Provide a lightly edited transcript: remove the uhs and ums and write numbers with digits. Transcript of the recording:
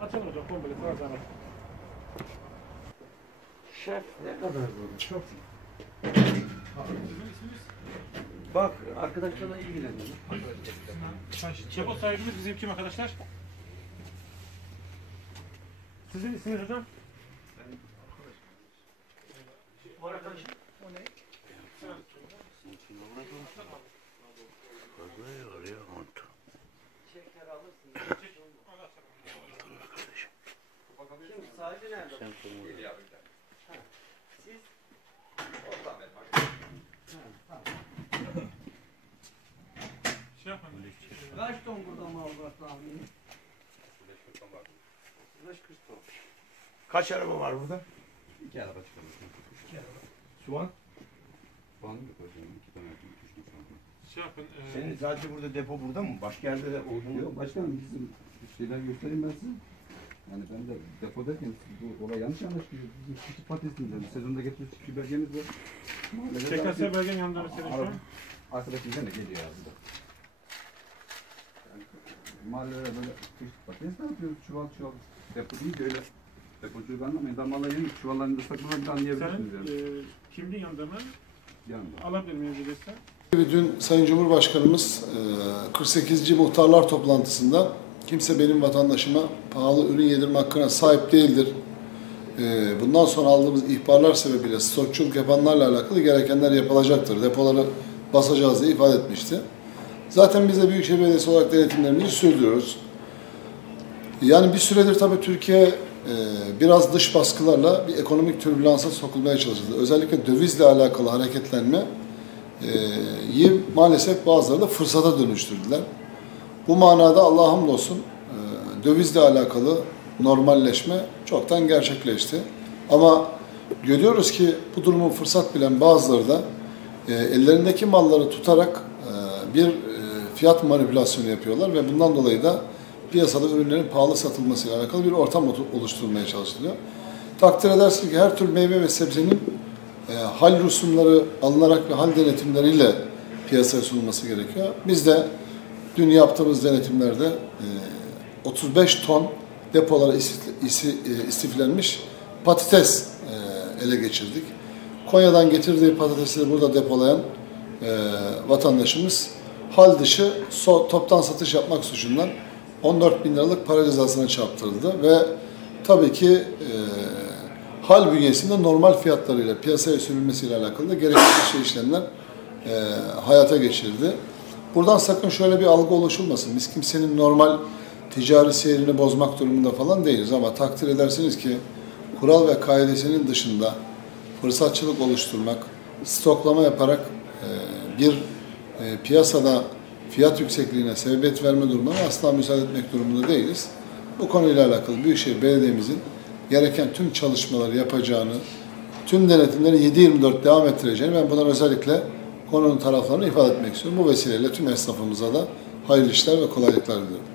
Açalım hocam komple sana zahmet. Şef ne kadar zor. Çok. İsminiz? Bak arkadaşlarla ilgileniyor. Şefo sahibimiz bizim kim arkadaşlar? Sizin isminiz hocam? Bu arkadaşım. O ne? Şeker alırsın. Şimdi sahibi nerede? Geliyor abi. Siz? Oradan ver bak. Şey yapalım. Kaç ton burada mal var tahmini? 5-40 ton. Kaç araba var burada? 2 araba çıkarmış. Şu an Puanı yok hocam. 2 tane, 3 tane. Şey yapın. senin sadece burada depo burada mı? Başka yerde de olduğunu Yok başkanım bizim şeyler göstereyim ben size. Yani ben de depo derken bu olay yanlış anlaşılıyor. Bizim küçük patatesimiz var. Sezonda getiriyoruz küçük belgemiz var. ÇKS belgenin yanında mesela şu an. Arkadaşımızdan da geliyor aslında. Yani mahallelere böyle küçük patates ne yapıyoruz? Çuval çuval. Depo değil de öyle. Depoculuk anlamayın. Damala yemiş çuvallarını ıslakmalarını da anlayabilirsiniz yani. Senin kimliğin yanında mı? Yanında. Alabilir miyim önceden? Dün Sayın Cumhurbaşkanımız 48. Muhtarlar toplantısında kimse benim vatandaşıma pahalı ürün yedirme hakkına sahip değildir. Bundan sonra aldığımız ihbarlar sebebiyle stokçuluk yapanlarla alakalı gerekenler yapılacaktır. Depoları basacağız diye ifade etmişti. Zaten biz de Büyükşehir Belediyesi olarak denetimlerimizi sürdürüyoruz. Yani bir süredir tabii Türkiye biraz dış baskılarla bir ekonomik türbülansa sokulmaya çalışıldı. Özellikle dövizle alakalı hareketlenme maalesef bazıları da fırsata dönüştürdüler. Bu manada Allah'a hamdolsun dövizle alakalı normalleşme çoktan gerçekleşti. Ama görüyoruz ki bu durumu fırsat bilen bazıları da ellerindeki malları tutarak bir fiyat manipülasyonu yapıyorlar ve bundan dolayı da piyasada ürünlerin pahalı satılmasıyla alakalı bir ortam oluşturulmaya çalışılıyor. Takdir edersiniz ki her tür meyve ve sebzenin hal rusumları alınarak ve hal denetimleriyle piyasaya sunulması gerekiyor. Biz de dün yaptığımız denetimlerde 35 ton depolara istiflenmiş patates ele geçirdik. Konya'dan getirdiği patatesleri burada depolayan vatandaşımız hal dışı toptan satış yapmak suçundan 14.000 liralık para cezasına çarptırıldı ve tabii ki hal bünyesinde normal fiyatlarıyla piyasaya sürülmesiyle alakalı da gerekli işlemler hayata geçirildi. Buradan sakın şöyle bir algı oluşulmasın. Biz kimsenin normal ticari seyrini bozmak durumunda falan değiliz ama takdir edersiniz ki kural ve kaidesinin dışında fırsatçılık oluşturmak, stoklama yaparak bir piyasada fiyat yüksekliğine sebebiyet verme durumuna asla müsaade etmek durumunda değiliz. Bu konuyla alakalı Büyükşehir Belediye'mizin gereken tüm çalışmaları yapacağını, tüm denetimleri 7/24 devam ettireceğini ben bundan özellikle konunun taraflarını ifade etmek istiyorum. Bu vesileyle tüm esnafımıza da hayırlı işler ve kolaylıklar diliyorum.